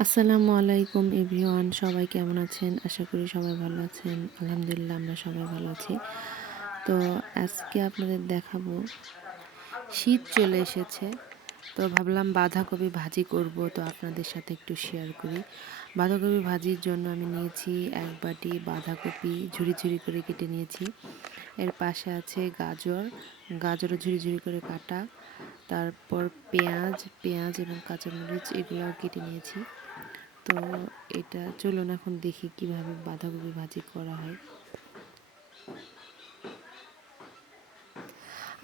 আসসালামু আলাইকুম এভরিওয়ান, সবাই কেমন আছেন? আশা করি সবাই ভালো আছেন। আলহামদুলিল্লাহ আমরা সবাই ভালো আছি। তো আজকে আপনাদের দেখাবো, শীত চলে এসেছে, তো ভাবলাম বাঁধাকপি ভাজি করব, তো আপনাদের সাথে একটু শেয়ার করি। বাঁধাকপি ভাজির জন্য আমি নিয়েছি 1 বাটি বাঁধাকপি, ঝুরি ঝুরি করে কেটে নিয়েছি। এর পাশে আছে গাজরও ঝুরি ঝুরি করে কাটা। তারপর পেঁয়াজ এবং কাঁচামরিচ এগুলোও কেটে নিয়েছি। তো এটা চলুন এখন দেখি কিভাবে বাঁধাকপি ভাজি করা হয়।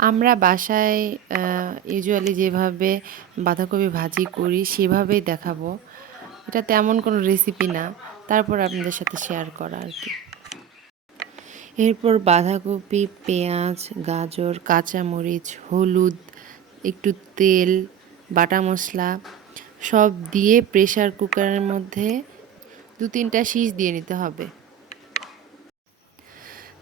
আমরা বাসায় ইউজুয়ালি যেভাবে বাঁধাকপি ভাজি করি সেভাবেই দেখাবো। এটা তেমন কোনো রেসিপি না, তারপর আপনাদের সাথে শেয়ার করা আর কি। এরপর বাঁধাকপি, পেঁয়াজ, গাজর, কাঁচামরিচ, হলুদ, একটু তেল, বাটা মশলা সব দিয়ে প্রেসার কুকারের মধ্যে 2-3টা সিটি দিয়ে নিতে হবে।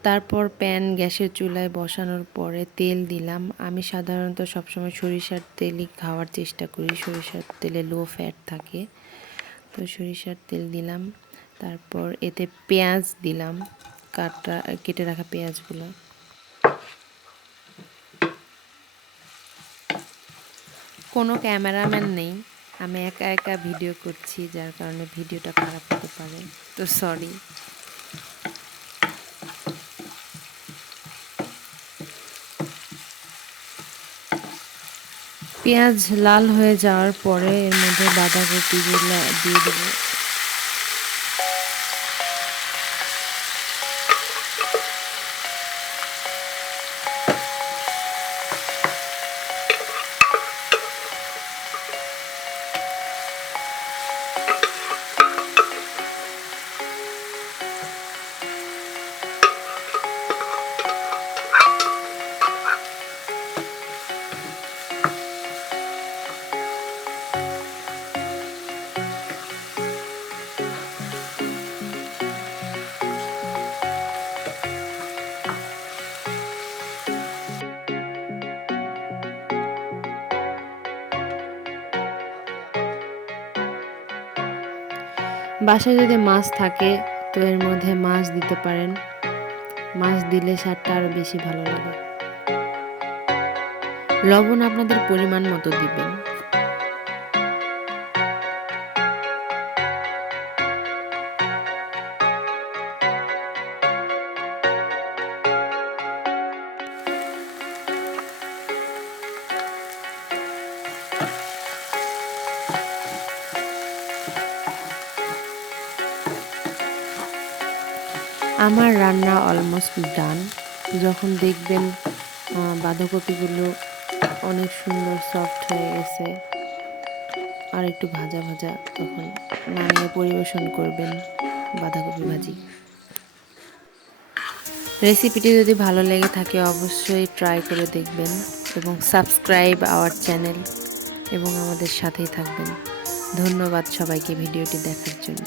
তারপর প্যান গ্যাসের চুলায় বসানোর পরে তেল দিলাম। আমি সাধারণত সবসময় সরিষার তেলই খাওয়ার চেষ্টা করি, সরিষার তেলে লো ফ্যাট থাকে। তো সরিষার তেল দিলাম, তারপর এতে পেঁয়াজ দিলাম, কেটে রাখা পেঁয়াজগুলো। কোনো ক্যামেরাম্যান নেই, আমি একা একা ভিডিও করছি, যার কারণে ভিডিওটা খারাপ হতে পারে, তো সরি। পেঁয়াজ লাল হয়ে যাওয়ার পরে এর মধ্যে বাঁধাকপিগুলো দিয়ে দেবো। বাসায় যদি মাছ থাকে তো এর মধ্যে মাছ দিতে পারেন, মাছ দিলে স্বাদটা আরও বেশি ভালো লাগে। লবণ আপনাদের পরিমাণ মতো দিবেন। আমার রান্না অলমোস্ট ডান। যখন দেখবেন বাঁধাকপিগুলো অনেক সুন্দর সফট হয়ে গেছে আর একটু ভাজা ভাজা, তখন নামিয়ে পরিবেশন করবেন বাঁধাকপি ভাজি। রেসিপিটি যদি ভালো লেগে থাকে অবশ্যই ট্রাই করে দেখবেন এবং সাবস্ক্রাইব আওয়ার চ্যানেল এবং আমাদের সাথেই থাকবেন। ধন্যবাদ সবাইকে ভিডিওটি দেখার জন্য।